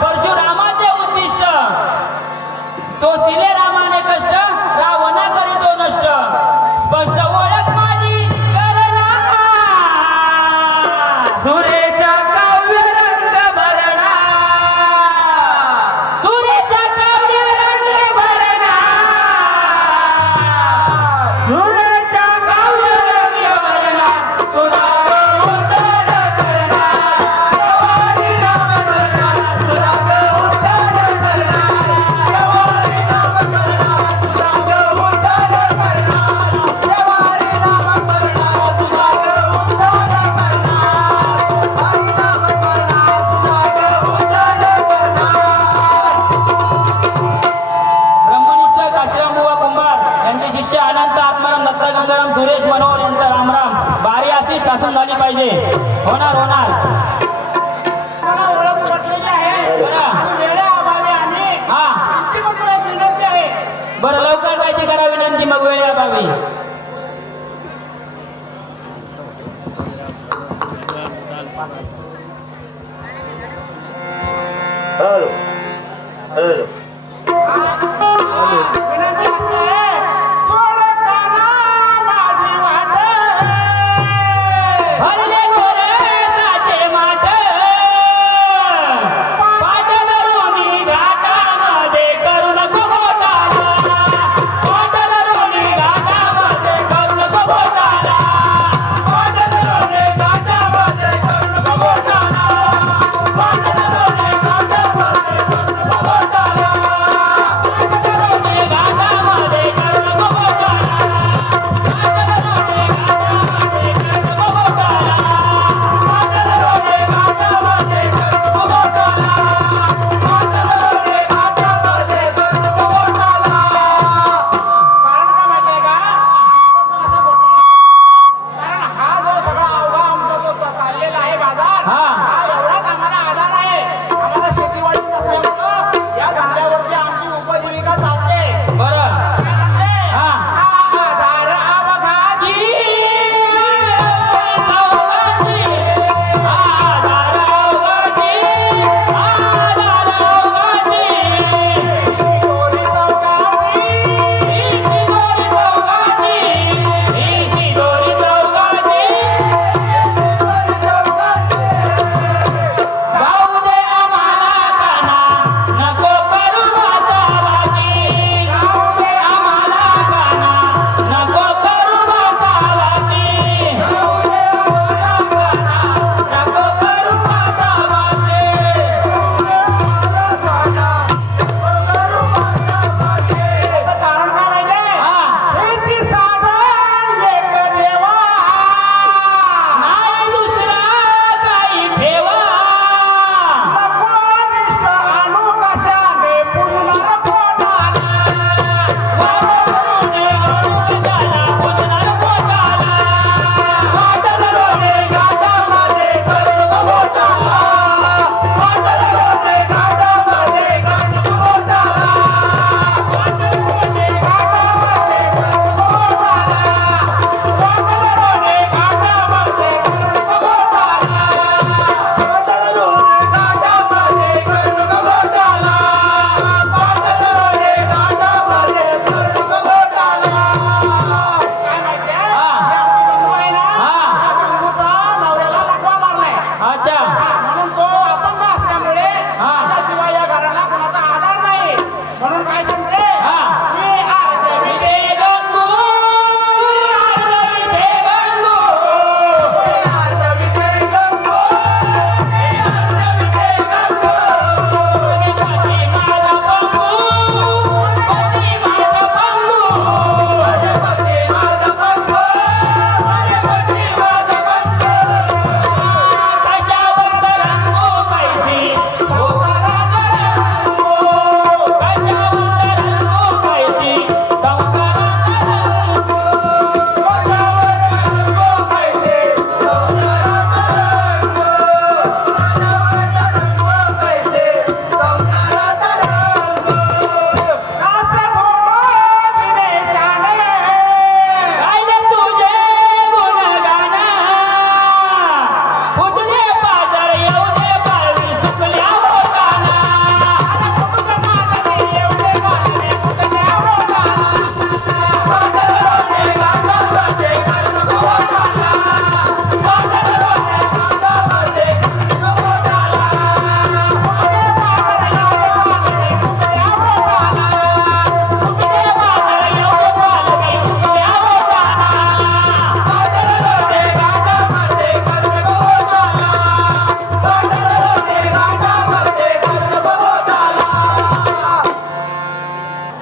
परशुरामाचे उद्दिष्ट, सोसिले रामाने कष्ट रावणा करीतो नष्ट. स्पष्ट ओळख माझी करना, सुरेचा काव्य रंग भरणा, सुरेचा काव्य रंग भरणा, सुरेचा काव्य रंग भरणा, तुझा गौतार करणार, देवारी नाम करणार, तुझा गौतार करणार, देवारी नाम करणार, तुझा गौतार करणार, देवारी नाम करणार, तुझा गौतार करणार, हरी नाम करणार, तुझा गौतार करणार. ब्रह्मनिष्ठ काशीराम बुवा कुंभार यांचे शिष्य अनंत आत्माराम दत्ता गंगाराम सुरेश मनोहर यांचा रामराम. बारी अशीच ठासून झाली पाहिजे. होणार होणार. मला ओळख पटलेली आहे बरं. आणि वेळेअभावी आम्ही हा किती मोठी विनंती आहे. बरं, लवकर माहिती करा विनंती, मग वेळ अभावी. हॅलो हॅलो विनंती अशी आहे, सोड काना माझी वाट, भरले गोरखाचे माठ, पाठ धरून घाटामध्ये करू नको घोटाळा, पाठ धरून घाटामध्ये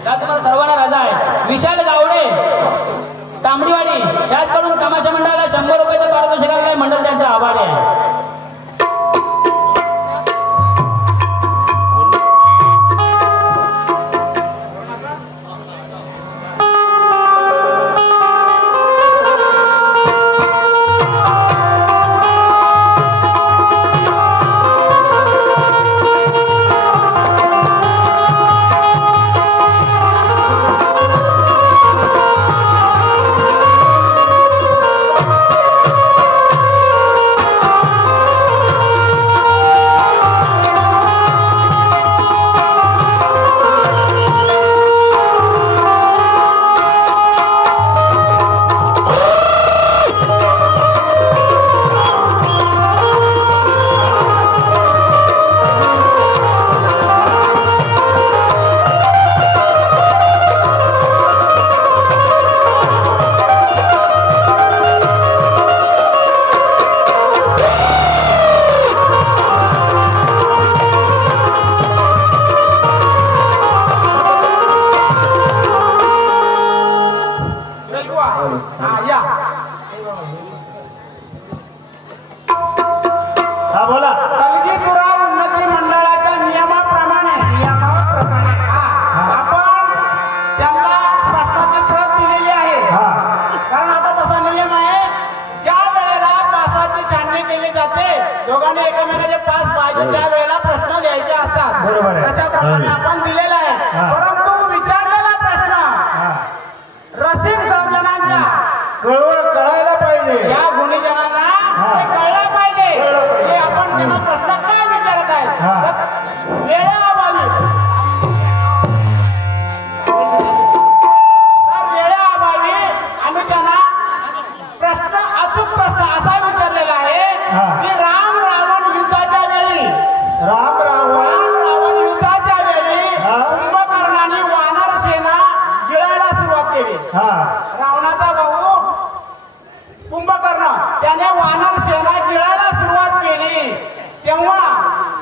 या तुम्हाला सर्वांना रजा आहे. विशाल गावडे तांबडीवाडी त्याचकडून तमाशा मंडळाला 100 रुपयाचं पारितोषिक आहे. मंडळ त्यांचा आभारी आहे. हा या. हा बोला. तलगीतुरा उन्नती मंडळाच्या नियमाप्रमाणे आपण त्यांना प्रश्नाची प्रत दिलेली आहे. कारण आता तसा नियम आहे, ज्या वेळेला पासाची छाननी केली जाते, दोघांनी एकमेकाचे पास पाहिजे त्या वेळेला प्रश्न द्यायचे असतात. बरोबर आहे. तशा प्रकारे आपण दिलेला आहे. परंतु विचारलेला प्रश्न रसिक सर्जनांच्या कळायला पाहिजे. या गुणीजनांना ते कळलं पाहिजे की आपण त्यांना प्रश्न काय विचारत आहे. तर वेळेअभावी आम्ही त्यांना प्रश्न अचूक प्रश्न असा विचारलेला आहे की राम रावण युद्धाच्या वेळी युद्धाच्या वेळी कुंभकर्णाने वानर सेना गिळायला सुरुवात केली. रावणाचा भाऊ कुंभकर्ण त्याने वानर सेना गिळायला सुरुवात केली. तेव्हा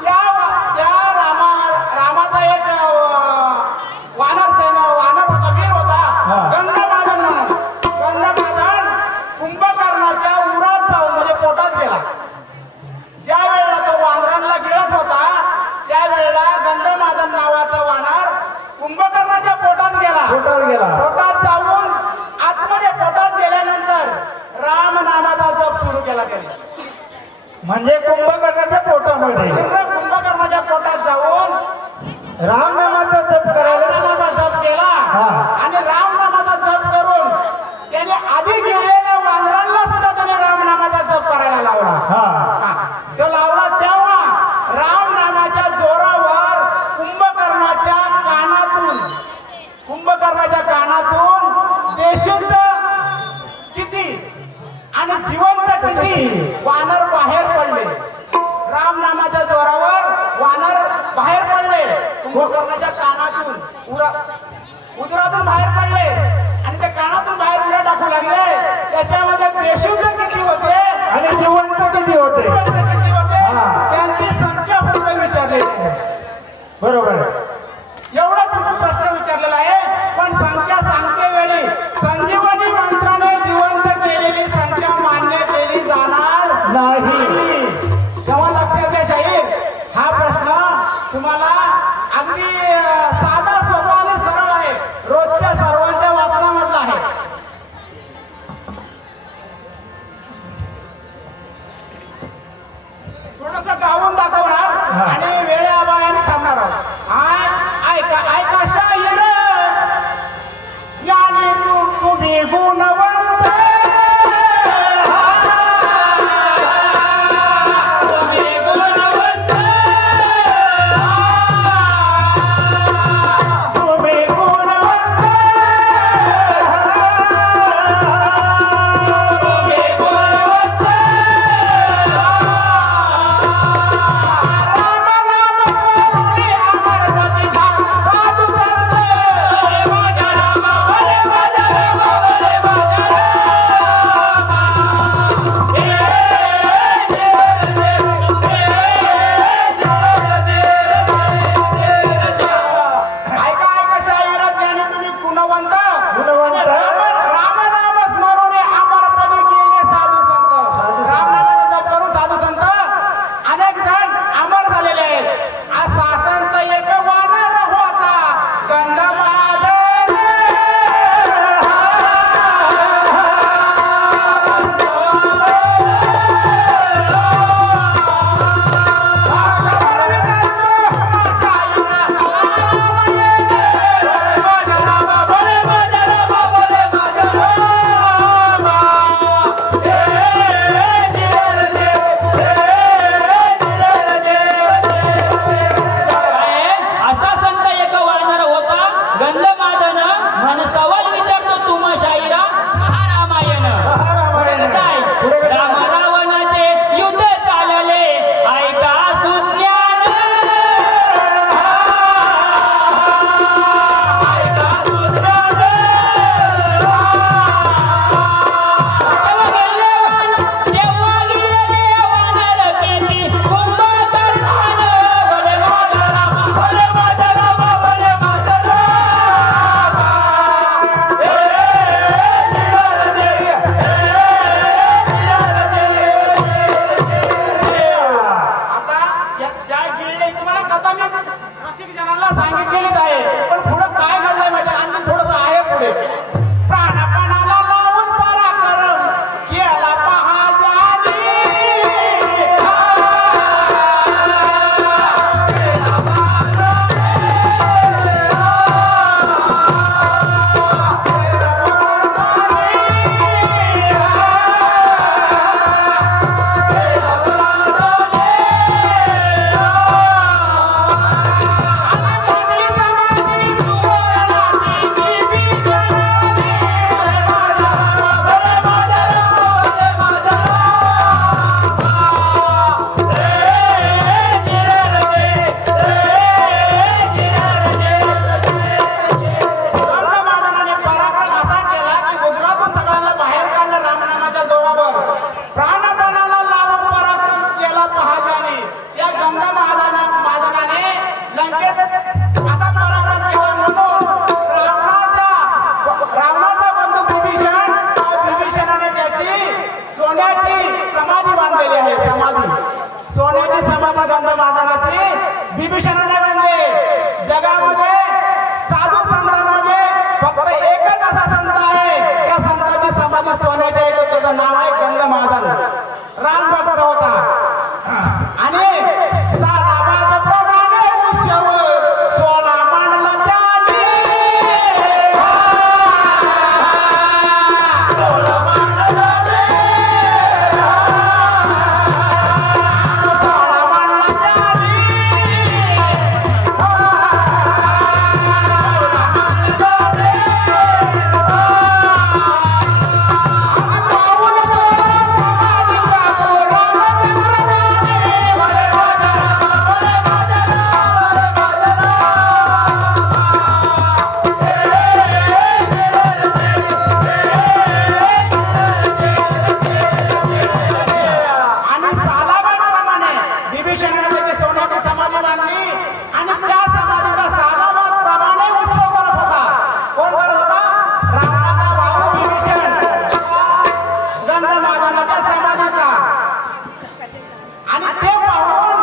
त्या रामाचा एक वानर होता, वीर होता, गंधमादन म्हणून. गंधमादन कुंभकर्णाच्या उरात जाऊन म्हणजे पोटात गेला. ज्या वेळेला तो वानरांना गिळत होता त्यावेळेला गंधमादन नावाचा वानर कुंभकर्णाच्या पोटात गेला. पोटात जाऊन आतमध्ये पोटात गेल्यानंतर राम नामाचा जप सुरू केला त्याने. म्हणजे कुंभकर्णाच्या पोटामध्ये कुंभकर्णाच्या पोटात जाऊन राम नामाचा जप करायला रामनामाचा जप केला. आणि रामनामाचा जप करून त्याने आधी गिळलेल्या वानरांना सुद्धा त्याने रामनामाचा जप करायला लावला. तो लावला तेव्हा रामनामाच्या जोरावर कुंभकर्णाच्या कानातून बेशुद्ध किती आणि जिवंत किती वानर बाहेर पडले. रामनामाच्या जोरावर वानर बाहेर पडले, कुंभकर्णाच्या कानातून उदरातून बाहेर पडले आणि ते कानातून बाहेर उड्या टाकू लागले. त्याच्यामध्ये बेशुद्ध किती होते आणि जिवंत किती होते त्यांची संख्या फक्त विचारलेली आहे. बरोबर. एवढा प्रश्न विचारलेला आहे. पण संख्या सांगते वेळी संजीवनी मंत्राने जिवंत केलेली संख्या मान्य केली जाणार नाही. तेव्हा लक्षात घ्या शाहीर, हा प्रश्न तुम्हाला अगदी साधा सोपा आणि सरळ आहे, रोजच्या सर्वांच्या वापरामधला आहे. थोडस गाऊन दाखवणार आणि वेळेअभावाने थांबणार आहोत. ऐका शाहीर, ज्ञानी तुम्ही गुणवंत, साधू संत विभीषणाने म्हणले जगामध्ये साधू संतांमध्ये फक्त एकच असा संत आहे, त्या संताची समाधी सोन्याची आहे, तर त्याचं नाव आहे गंगमादन. राम भक्त होता आणि सालाबादप्रमाणे उत्सव 16 मांडला त्याने. 16 मांडला आणि सालाबादप्रमाणे विभीषणाने त्याची सोन्याची समाधी बांधली आणि त्या समाधीचा सालाबादप्रमाणे उत्सव करत होता. कोण करत होता? रावणाचा भाऊ विभीषण गंधमादनाच्या समाधीचा. आणि ते पाहून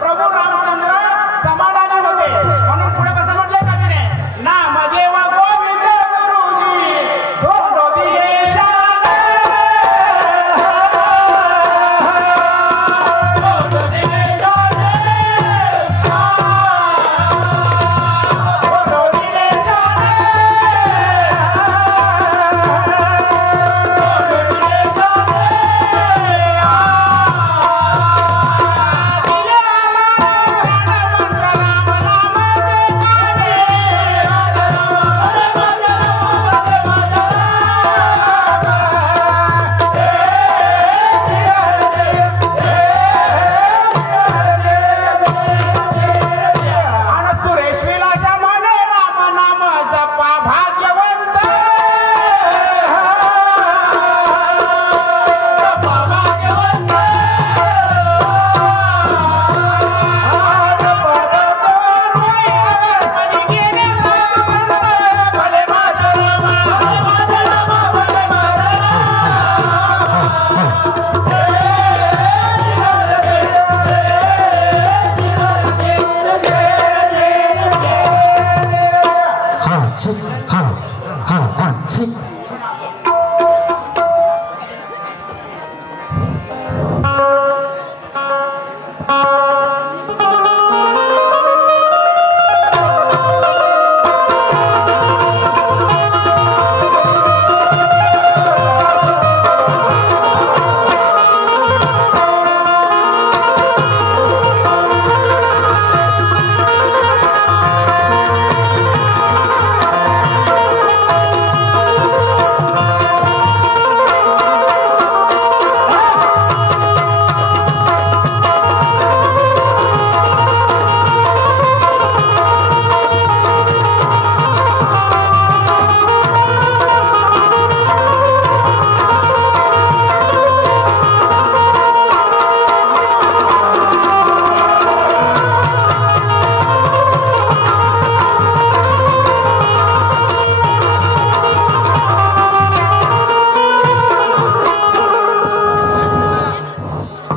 प्रभू रामचंद्र समाधानी होते. म्हणून पुढे कसं म्हटलंय कवीने, नामदेव गोविंद गुरुजी धोंडो दिनेशाने. आणि सुरेश विलासा म्हणे राम नाम जपा भाग्यवंत. जपा भाग्यवंत. गेले भले माझा राम, भले माझा राम, भले माझा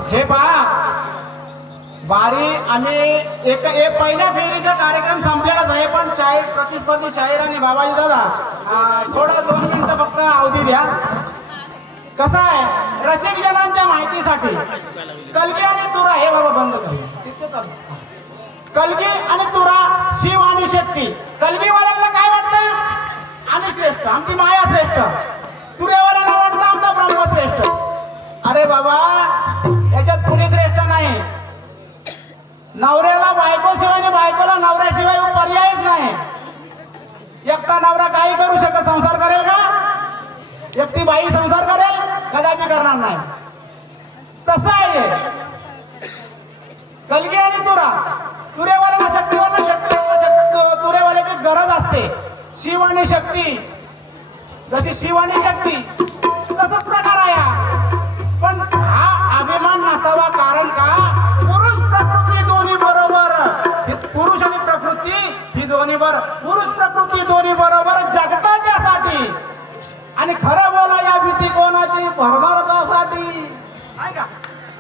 हे पहा बारी आम्ही एक पहिल्या फेरीचा कार्यक्रम संपलेलाच आहे, पण प्रतिस्पर्धी शाहीर आणि बाबाजी दादा थोडं 2 मिनिटं फक्त अवधी द्या. कसं आहे, रसिक जनांच्या माहितीसाठी कलगी आणि तुरा हे बाबा बंद कर. कलगी आणि तुरा, शिव आणि शक्ती. कलगीवाल्यांना काय वाटतं? आम्ही श्रेष्ठ, आमची माया श्रेष्ठ. तुरेवाल्यांना वाटतं आमचा ब्रह्म श्रेष्ठ. अरे बाबा याच्यात कुणी श्रेष्ठ नाही. नवऱ्याला बायकोशिवाय आणि बायकोला नवऱ्याशिवाय पर्यायच नाही. एकटा नवरा काही करू शकत, संसार करेल का? एकटी बाई संसार करेल? कदापि करणार नाही. तसं आहे कलगी आणि तुरा. तुरेवाल्याला शक्तीवाला, शक्तीवाला तुरेवाल्याची गरज असते. शिव आणि शक्ती, जशी शिव आणि शक्ती तसंच प्रकार आहे हा. पण हा अभिमान नसावा, कारण का पुरुष प्रकृती दोन्ही बरोबर, पुरुष आणि प्रकृती ही दोन्ही बरोबर, पुरुष प्रकृती दोन्ही बरोबर जगताच्यासाठी. आणि खरं बोला या भीती कोणाची? परमार्थासाठी. नाही का?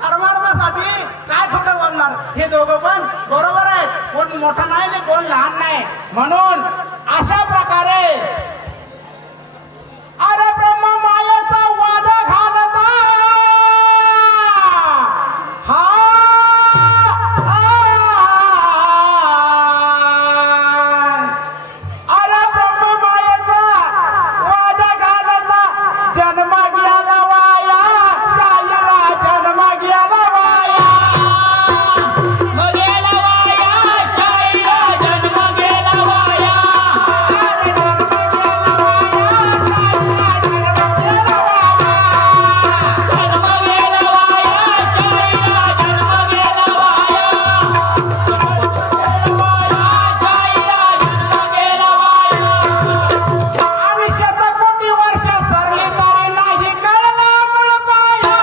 परमार्थासाठी काय खोटं बोलणार? हे दोघं पण बरोबर आहेत. कोण मोठा नाही आणि कोण लहान नाही. म्हणून अशा प्रकारे अरे ब्रह्म मायेचा वाद घालता हा अरे ब्रह्म मायेचा वाद घालता जन्म गेला वाया शायरा जन्म गेला वाया मग गेला वाया शाहिरा जन्म गेला वाया अरे जन्म गेला वाया शायरा जन्म गेला वाया जन्म गेला वाया शाहिरा जन्म गेला वाया शाहिरा जन्म गेला वाया आणि शतकोटी वर्ष सरली तरी नाही कळला मूळ पाया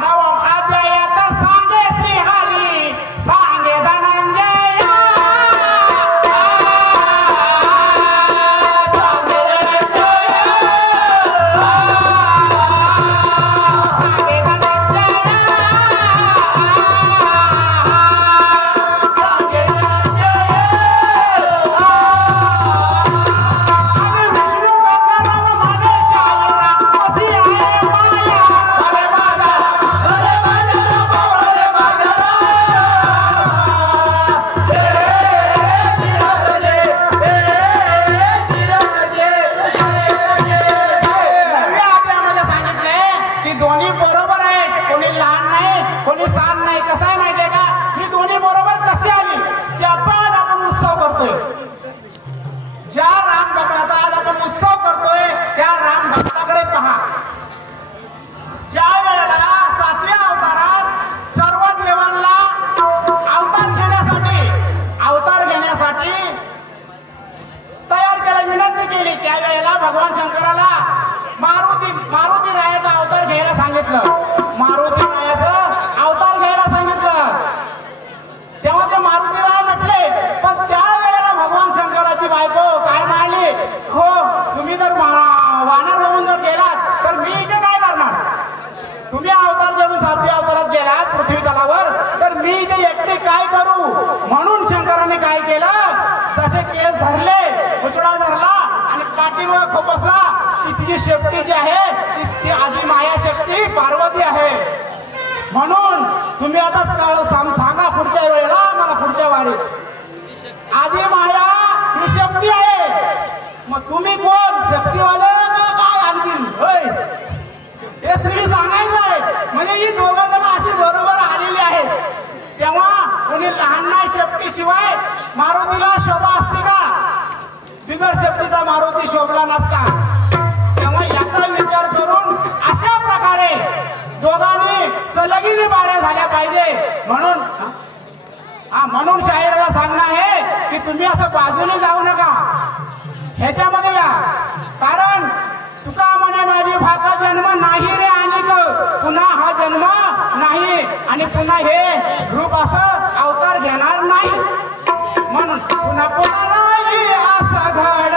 नवम अध्यायात सांगे श्रीहरी सांगे धनंजय सांगे आणि विष्णू गंगाराम माझे शायरा कशी आहे माया भले माझा भले माझा भले माझा नवव्या अध्यायामध्ये सांगितले की दोन्ही बरोबर आहेत, कोणी लहान नाही कोणी सहान नाही. कसं आहे माहितीये का, ही दोन्ही बरोबर कशी आली, ज्याचा आज आपण उत्सव करतोय, ज्या राम भक्ताचा आज आपण उत्सव करतोय त्या राम भक्ताकडे पहा. ज्या वेळेला 7व्या अवतारात सर्व देवांना अवतार घेण्यासाठी तयार केला, विनंती केली, त्यावेळेला भगवान शंकराला मारुती रायाचा अवतार घ्यायला सांगितलं. मारुती रायाचं अवतार घ्यायला सांगितलं. तेव्हा ते मारुती राय नटले. पण त्या वेळेला भगवान शंकराची बायको काय म्हणाली, हो तुम्ही जर वानर होऊन जर गेलात तर मी इथे काय करणार. तुम्ही अवतार घेऊन 7व्या अवतारात गेलात पृथ्वी तलावर, तर मी इथे एकटे काय करू. म्हणून शंकराने काय केलं, जसे केस धरले, पुतळा धरला आणि काठीवर खोपसला की तिची शेपटी जी आहे ती आधी माया शक्ती पार्वती आहे. म्हणून तुम्ही आता सांगा पुढच्या वेळेला मला पुढच्या वारी आधी माया ही शक्ती आहे, मग तुम्ही कोण, शक्तीवाले का काय आणखीन होय, हे तुम्ही सांगायचं आहे. म्हणजे ही दोघं जण अशी बरोबर आलेली आहेत. तेव्हा कोणी लहान नाही, शक्तीशिवाय मारुतीला शोभा असते का, बिगर शक्तीचा मारुती शोभला नसता. तेव्हा याचा विचार करून अशा प्रकारे दोघांनी सलगीने बाऱ्या झाल्या पाहिजे. म्हणून शाहिराला सांगणं आहे की तुम्ही असं बाजूने जाऊ नका, ह्याच्यामध्ये या. कारण तुका म्हणे माझी भाका जन्म नाही रे अनिक, पुन्हा हा जन्म नाही आणि पुन्हा हे रूप असं अवतार घेणार नाही. म्हणून पुन्हा नाही असं घड